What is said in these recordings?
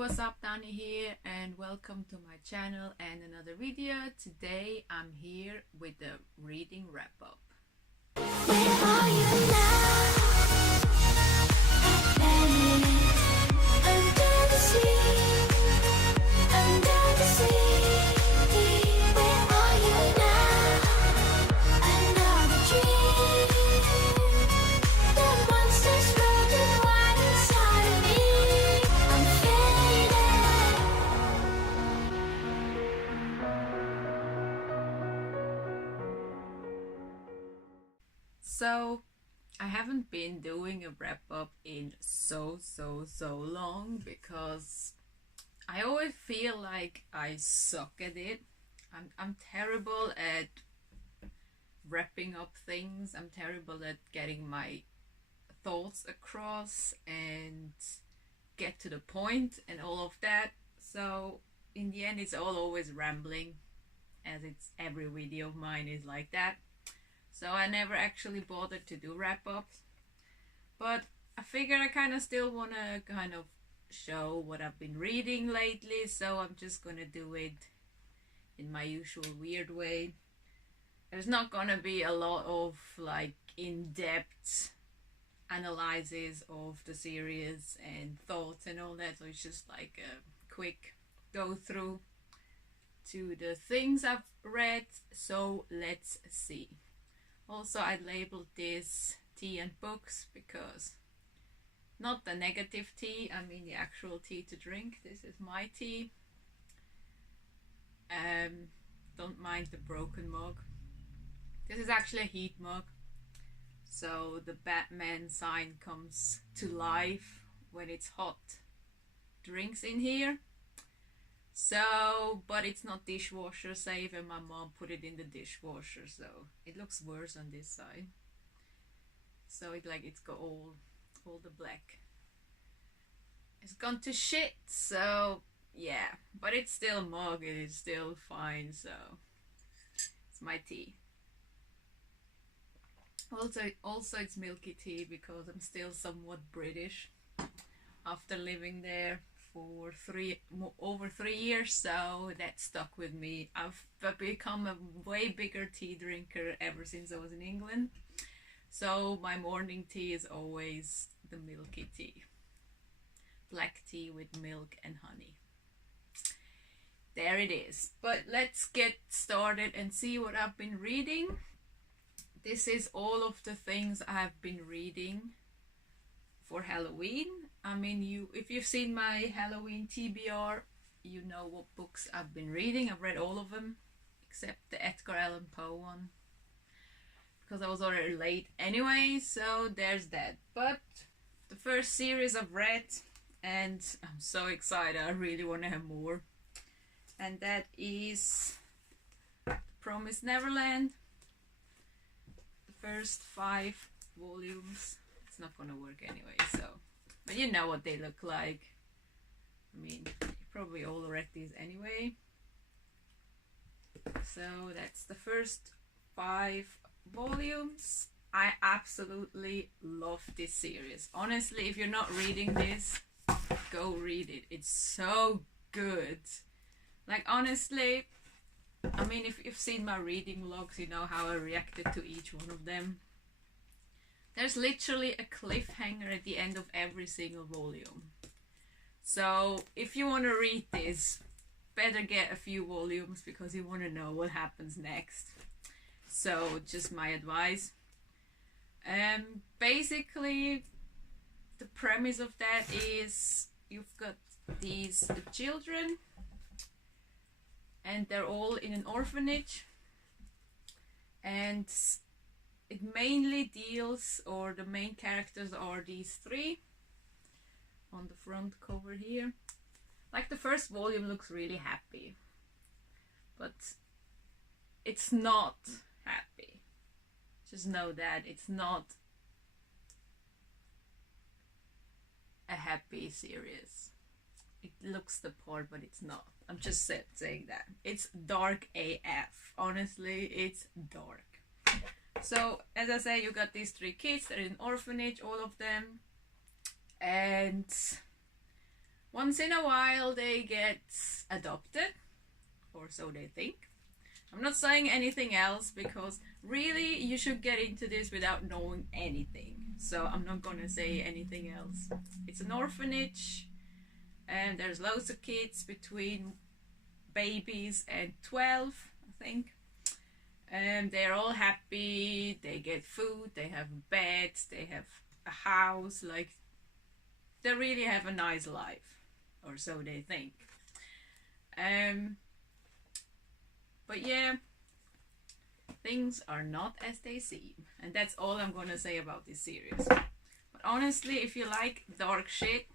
what's up, Dani here, and welcome to my channel and another video. Today I'm here with the reading wrap-up. Where are you now? Under the sea, under the sea. Where are you now? Another dream. The monsters running wild inside of me. I'm fading. So I haven't been doing a wrap-up in so long because I always feel like I suck at it. I'm terrible at wrapping up things. I'm terrible at getting my thoughts across and get to the point and all of that. So in the end it's all always rambling, as it's every video of mine is like that. So I never actually bothered to do wrap-ups, but I figured I kind of still want to kind of show what I've been reading lately, so I'm just gonna do it in my usual weird way. There's not gonna be a lot of like in-depth analysis of the series and thoughts and all that, so it's just like a quick go through to the things I've read. So let's see. Also, I labeled this tea and books because not the negative tea, I mean the actual tea to drink. This is my tea. Don't mind the broken mug. This is actually a heat mug, so the Batman sign comes to life when it's hot drinks in here. So, but it's not dishwasher safe, and my mom put it in the dishwasher, so it looks worse on this side. So it's got all the black. It's gone to shit, so yeah. But it's still a mug, it is still fine, so it's my tea. Also it's milky tea because I'm still somewhat British after living there for over 3 years, so that stuck with me. I've become a way bigger tea drinker ever since I was in England, so my morning tea is always the milky tea, black tea with milk and honey. There it is. But let's get started and see what I've been reading. This is all of the things I've been reading for Halloween. I mean, if you've seen my Halloween TBR, you know what books I've been reading. I've read all of them except the Edgar Allan Poe one because I was already late anyway, so there's that. But the first series I've read, and I'm so excited, I really want to have more, and that is Promised Neverland. The first 5 volumes. It's not gonna work anyway, so, but you know what they look like. I mean, you probably all read these anyway. So that's the first 5 volumes. I absolutely love this series. Honestly, if you're not reading this, go read it. It's so good. Like, honestly, I mean, if you've seen my reading vlogs, you know how I reacted to each one of them. There's literally a cliffhanger at the end of every single volume. So if you want to read this, better get a few volumes because you want to know what happens next. So just my advice. Basically, the premise of that is you've got these children and they're all in an orphanage, and it mainly deals, or the main characters are these 3 on the front cover here. Like, the first volume looks really happy, but it's not happy. Just know that it's not a happy series. It looks the part, but it's not. I'm just saying that. It's dark AF. Honestly, it's dark. So, as I say, you got these 3 kids. They're in an orphanage, all of them. And Once in a while they get adopted, or so they think. I'm not saying anything else because really you should get into this without knowing anything. So I'm not gonna say anything else. It's an orphanage and there's loads of kids between babies and 12, I think. And they're all happy, they get food, they have beds, they have a house, like they really have a nice life, or so they think. But yeah, things are not as they seem, and that's all I'm gonna say about this series. But honestly, if you like dark shit,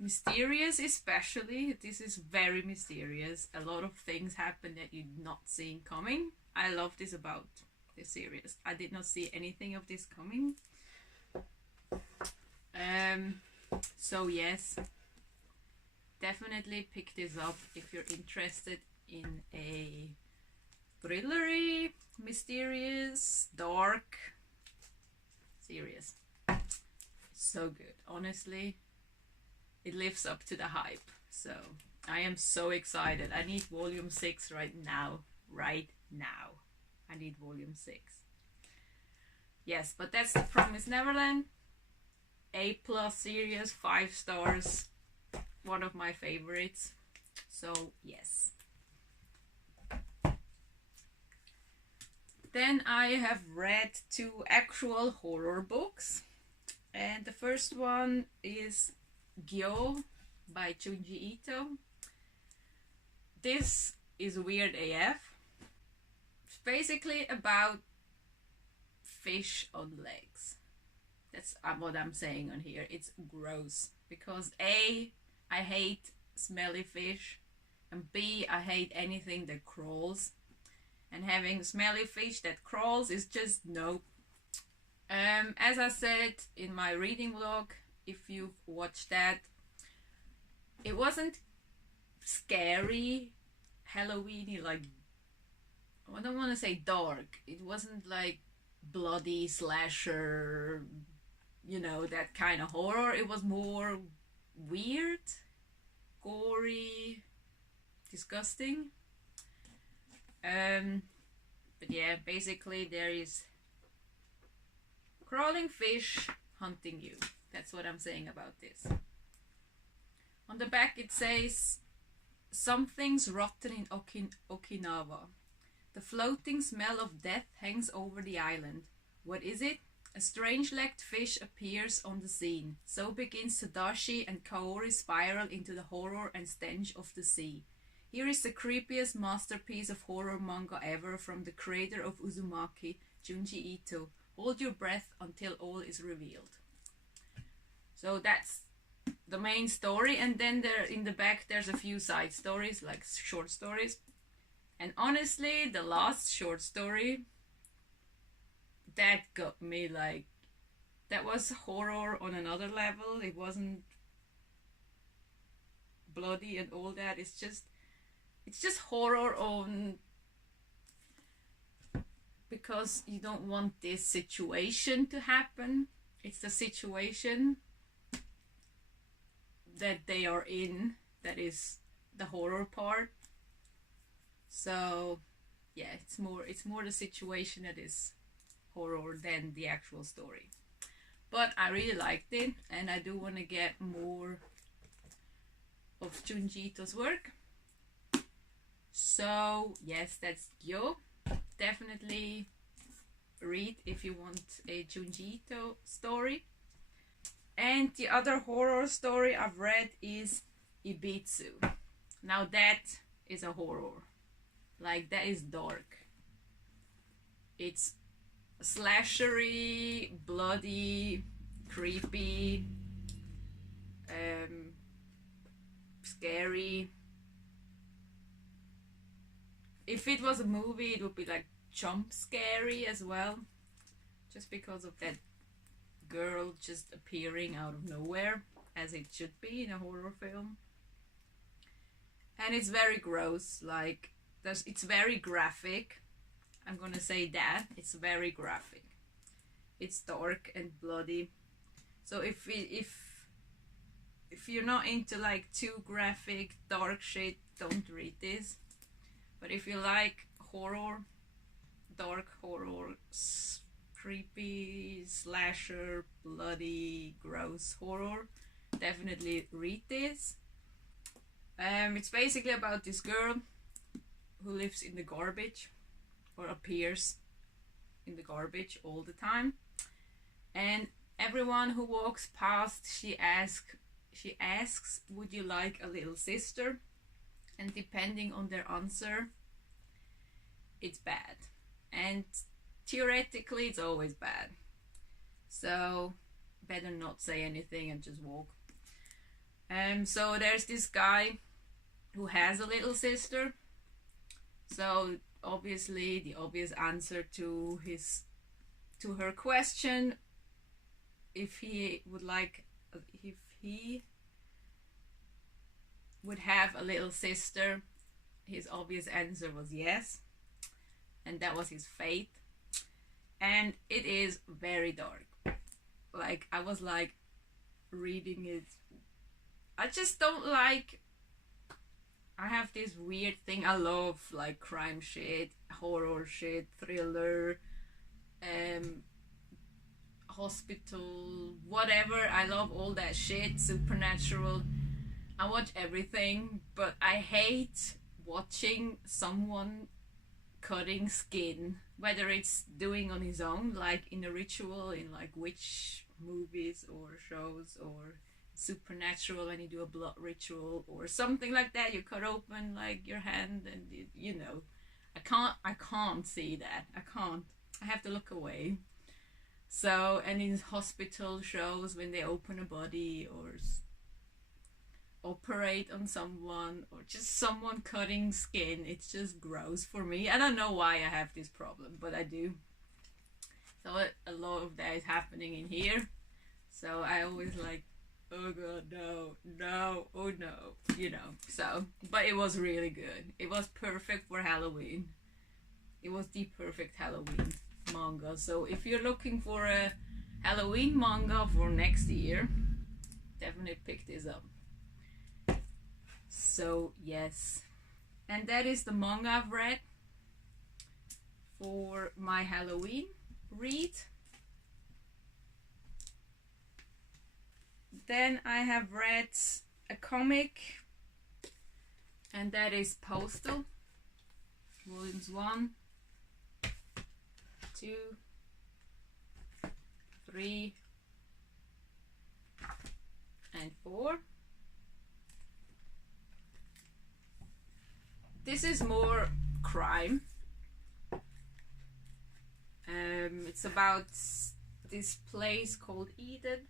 mysterious especially, this is very mysterious. A lot of things happen that you're not seeing coming. I love this about this series. I did not see anything of this coming. So yes, definitely pick this up if you're interested in a thrillery, mysterious, dark series. So good. Honestly, it lives up to the hype. So I am so excited. I need volume 6 right now. Right now. I need volume 6. Yes, but that's the Promised Neverland. A+ series, 5 stars. One of my favorites. So yes. Then I have read 2 actual horror books. And the first one is Gyo by Junji Ito. This is weird AF. It's basically about fish on legs. That's what I'm saying on here. It's gross because A, I hate smelly fish, and B, I hate anything that crawls. And having smelly fish that crawls is just no. As I said in my reading vlog, if you've watched that, it wasn't scary, Halloweeny, like, I don't want to say dark. It wasn't like bloody slasher, you know, that kind of horror. It was more weird, gory, disgusting. But yeah, basically there is crawling fish hunting you. That's what I'm saying about this. On the back it says, something's rotten in Okinawa. The floating smell of death hangs over the island. What is it? A strange-legged fish appears on the scene. So begins Tadashi and Kaori spiral into the horror and stench of the sea. Here is the creepiest masterpiece of horror manga ever from the creator of Uzumaki, Junji Ito. Hold your breath until all is revealed. So that's the main story, and then there in the back there's a few side stories, like short stories. And honestly, the last short story, that got me, like, that was horror on another level. It wasn't bloody and all that. It's just horror on, because you don't want this situation to happen. It's the situation that they are in that is the horror part. So yeah, it's more the situation that is horror than the actual story. But I really liked it, and I do want to get more of Junji Ito's work. So yes, that's Gyo. Definitely read if you want a Junji Ito story. And the other horror story I've read is Ibitsu. Now that is a horror. Like, that is dark. It's slashery, bloody, creepy, scary. If it was a movie, it would be like jump scary as well, just because of that girl just appearing out of nowhere, as it should be in a horror film. And it's very gross, like, it's very graphic. I'm gonna say that. It's very graphic. It's dark and bloody. So if if you're not into like too graphic, dark shit, don't read this. But if you like horror, dark horror, creepy, slasher, bloody, gross horror, definitely read this. It's basically about this girl who lives in the garbage, or appears in the garbage all the time, and everyone who walks past, she asks, would you like a little sister? And depending on their answer, it's bad, and theoretically it's always bad, so better not say anything and just walk. So there's this guy who has a little sister, so obviously the obvious answer to her question, if he would have a little sister, his obvious answer was yes, and that was his fate. And it is very dark. Like, I was like reading it, I just don't like, I have this weird thing, I love like crime shit, horror shit, thriller, hospital, whatever. I love all that shit, supernatural. I watch everything, but I hate watching someone cutting skin, whether it's doing on his own, like in a ritual, in like witch movies or shows, or supernatural when you do a blood ritual or something like that. You cut open like your hand, and you know, I can't see that. I have to look away. So, and in hospital shows, when they open a body or operate on someone, or just someone cutting skin, it's just gross for me. I don't know why I have this problem, but I do. So a lot of that is happening in here, so I always like, oh god, no, oh no, you know. So, but it was really good. It was perfect for Halloween. It was the perfect Halloween manga. So if you're looking for a Halloween manga for next year, definitely pick this up. So yes, and that is the manga I've read for my Halloween read. Then I have read a comic, and that is Postal, volumes 1, 2, 3, and 4. This is more crime. It's about this place called Eden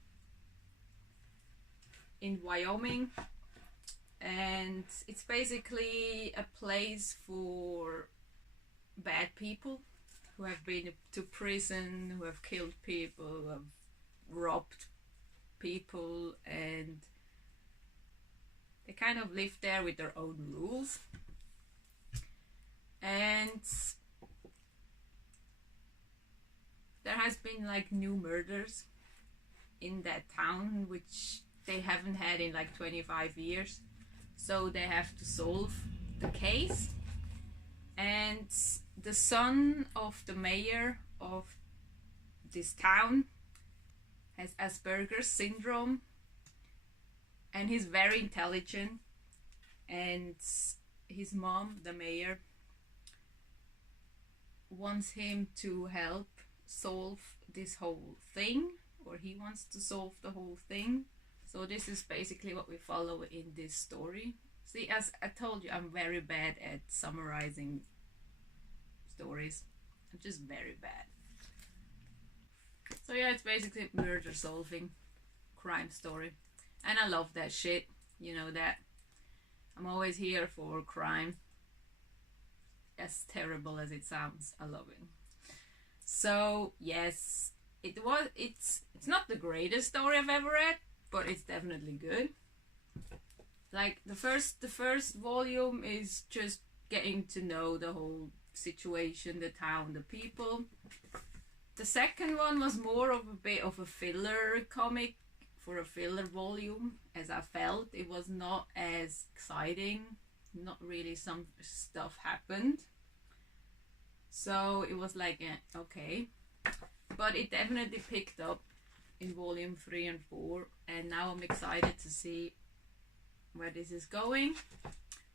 in Wyoming, and it's basically a place for bad people who have been to prison, who have killed people, who have robbed people, and they kind of live there with their own rules. And there has been like new murders in that town, which they haven't had in like 25 years. So they have to solve the case. And the son of the mayor of this town has Asperger's syndrome, and he's very intelligent, and his mom, the mayor, wants him to help solve this whole thing, or he wants to solve the whole thing. So this is basically what we follow in this story. See, as I told you, I'm very bad at summarizing stories. I'm just very bad. So yeah, it's basically murder solving, crime story, and I love that shit. You know that. I'm always here for crime. As terrible as it sounds, I love it. So yes, it's not the greatest story I've ever read, but it's definitely good. Like the first volume is just getting to know the whole situation, the town, the people. The second one was more of a bit of a filler comic for a filler volume, as I felt. It was not as exciting. Not really some stuff happened. So it was like, okay. But it definitely picked up in volume 3 and 4. And now I'm excited to see where this is going.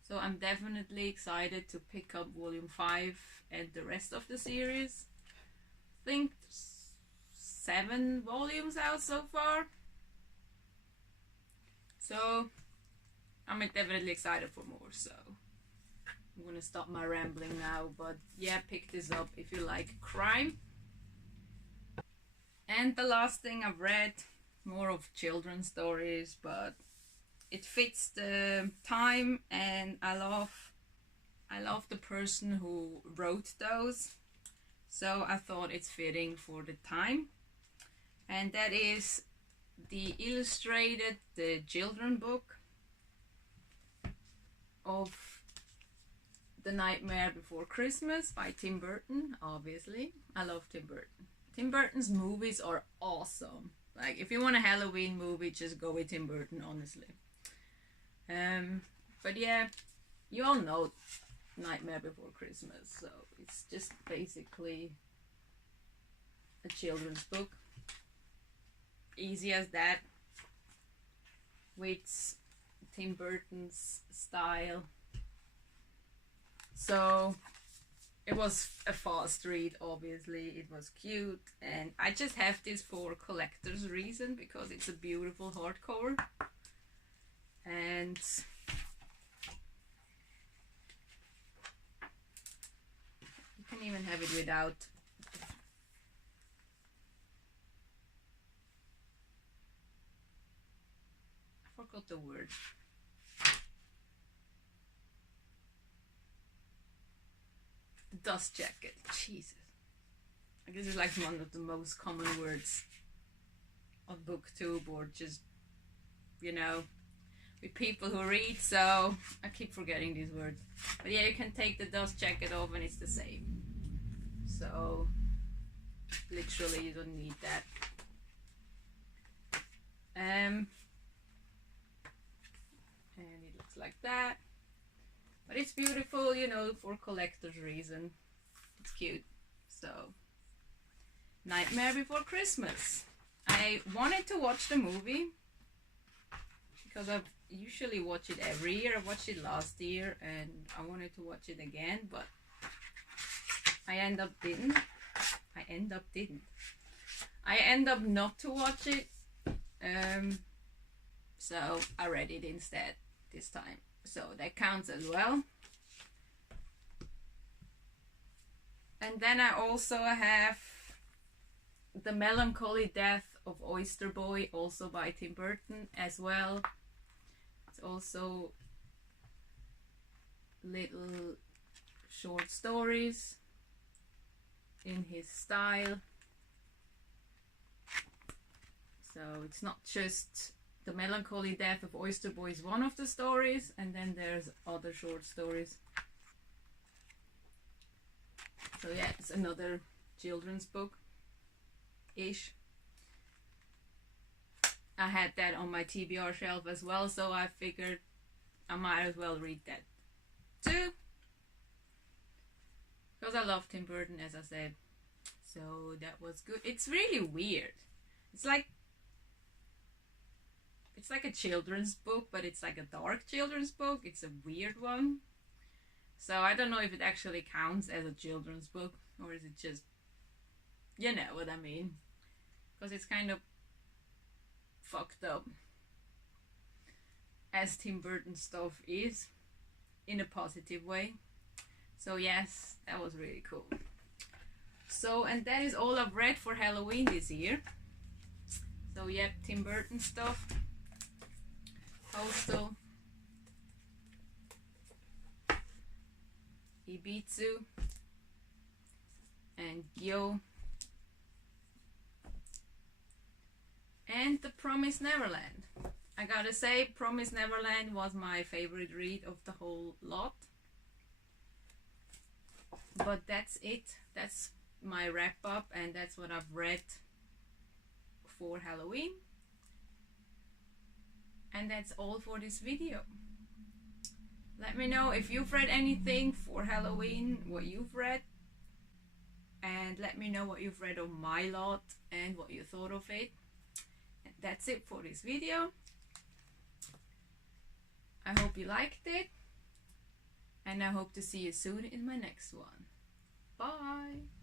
So I'm definitely excited to pick up volume 5 and the rest of the series. I think 7 volumes out so far. So I'm definitely excited for more. So I'm gonna stop my rambling now. But yeah, pick this up if you like crime. And the last thing I've read, more of children's stories, but it fits the time, and I love the person who wrote those, so I thought it's fitting for the time. And that is the illustrated the children book of The Nightmare Before Christmas by Tim Burton. Obviously, I love Tim Burton. Tim Burton's movies are awesome. Like, if you want a Halloween movie, just go with Tim Burton, honestly. But yeah, you all know Nightmare Before Christmas, so it's just basically a children's book. Easy as that, with Tim Burton's style. So it was a fast read, obviously. It was cute, and I just have this for collector's reason because it's a beautiful hardcover. And you can even have it without. I forgot the word. The dust jacket. Jesus. I guess it's like one of the most common words on BookTube, or just, you know, with people who read, so I keep forgetting these words. But yeah, you can take the dust jacket off and it's the same. So literally you don't need that. And it looks like that. But it's beautiful, you know, for collector's reason. It's cute. So Nightmare Before Christmas. I wanted to watch the movie because I've usually watch it every year. I watched it last year and I wanted to watch it again, but I end up not to watch it. So I read it instead this time, so that counts as well. And then I also have The Melancholy Death of Oyster Boy, also by Tim Burton as well. It's also little short stories in his style. So it's not just The Melancholy Death of Oyster Boy is one of the stories, and then there's other short stories. So yeah, it's another children's book-ish. I had that on my TBR shelf as well, so I figured I might as well read that too. Because I love Tim Burton, as I said. So that was good. It's really weird. It's like a children's book, but it's like a dark children's book. It's a weird one. So I don't know if it actually counts as a children's book, or is it just, you know what I mean? Because it's kind of fucked up, as Tim Burton stuff is, in a positive way. So yes, that was really cool. So, and that is all I've read for Halloween this year. So yep, Tim Burton stuff, Postal, Ibitsu, and Gyo, and The Promised Neverland. I gotta say, Promised Neverland was my favorite read of the whole lot. But that's it. That's my wrap up, and that's what I've read for Halloween. And that's all for this video. Let me know if you've read anything for Halloween, what you've read. And let me know what you've read on my lot and what you thought of it. And that's it for this video. I hope you liked it. And I hope to see you soon in my next one. Bye!